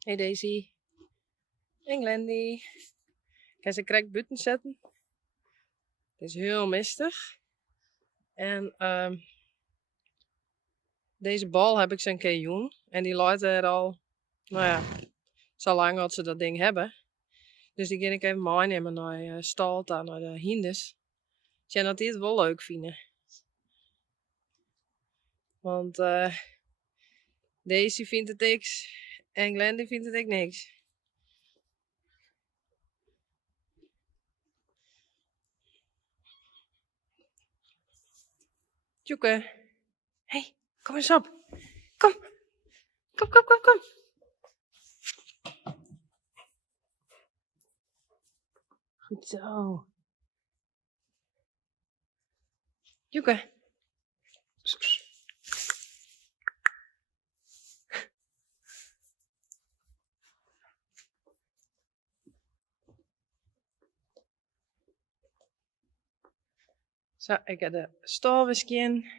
Hey Daisy. En Glendy. Ik ga ze correct buiten zetten. Het is heel mistig. En deze bal heb ik ze een keer joen. En die laat er al, nou ja, zo lang als ze dat ding hebben. Dus die ga ik even meenemen naar Stalta, naar de Hindes. Tja, dat die het wel leuk vinden. Want Daisy vindt het niks. En Glendy vindt het ook niks. Tjoeke. Hey, kom eens op. Kom. Kom. Goed zo. Tjoeke. Zo, ik heb de stofwisje in.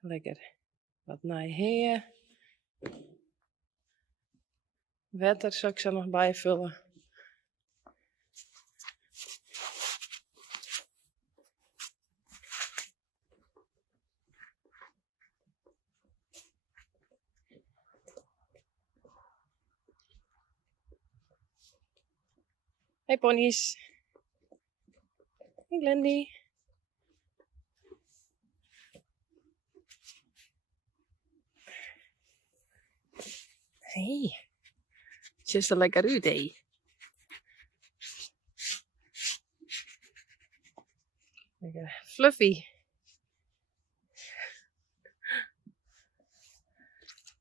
Lekker wat naar hier. Water zal ik zo nog bijvullen. Hey ponies. Hey Glendy. Hey. Ziet er lekker uit, hé. Lekker fluffy.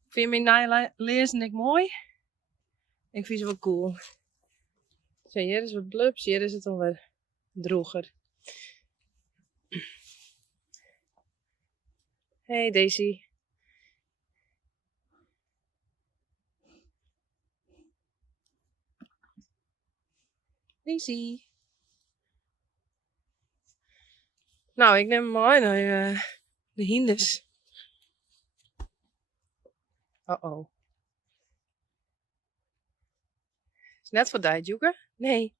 Vind je mijn nalezen ik mooi? Ik vind ze wel cool. Zo, hier is wat blubs, hier is het alweer droger. Hey Daisy. Daisy. Nou, ik neem hem mee naar de Hindes. Oh. Is net voor die, Joeke? Nee.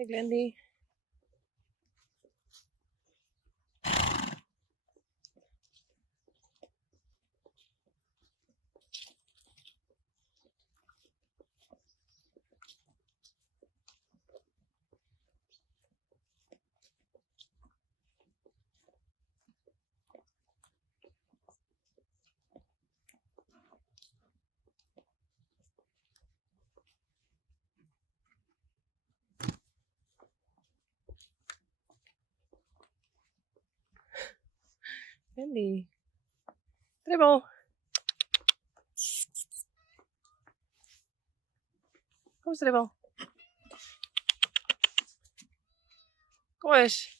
Hey Glendy. Glendy. Dribbel. Kom eens, Dribbel. Kom eens.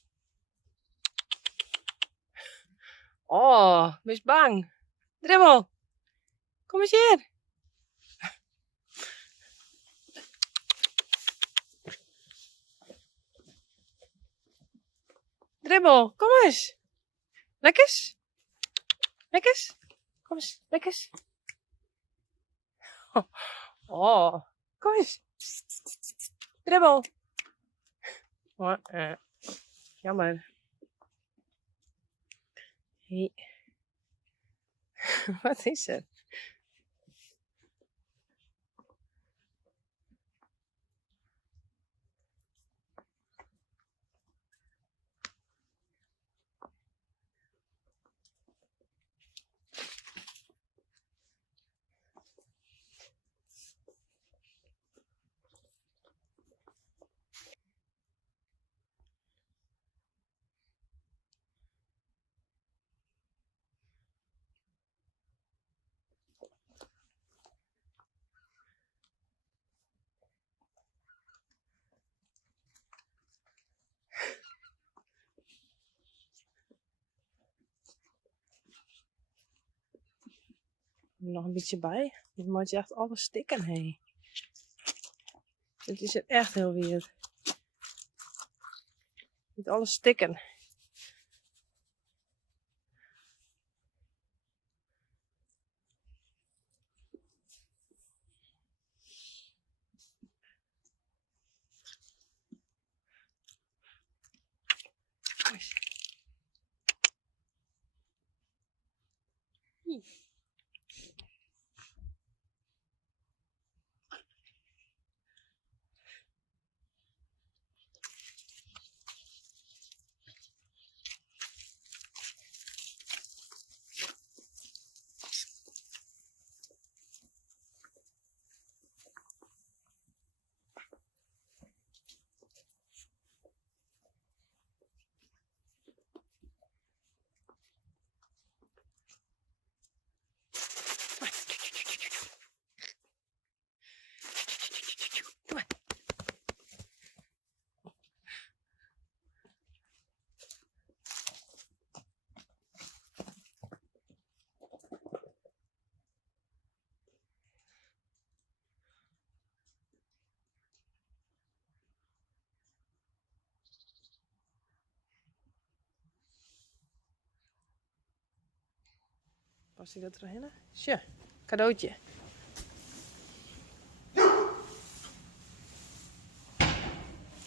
Oh, wees bang. Dribbel. Kom eens hier. Dribbel, kom eens. Lekkers? Lekkers? Kom eens, lekkers. Oh, kom eens. Dribbel. Oh, jammer. Hey. Wat is er? Nog een beetje bij. Dit moet je echt alles stikken heen. Dit is echt heel weird. Niet alles stikken. Past hij dat erin? Tja, cadeautje.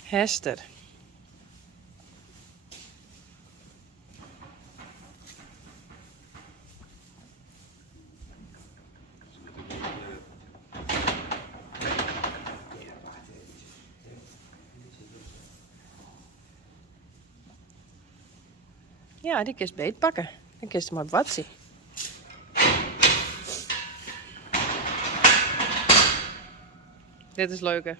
Hester. Ja, die kist beet pakken. Dan kist hem maar wat zien. Dit is leuker.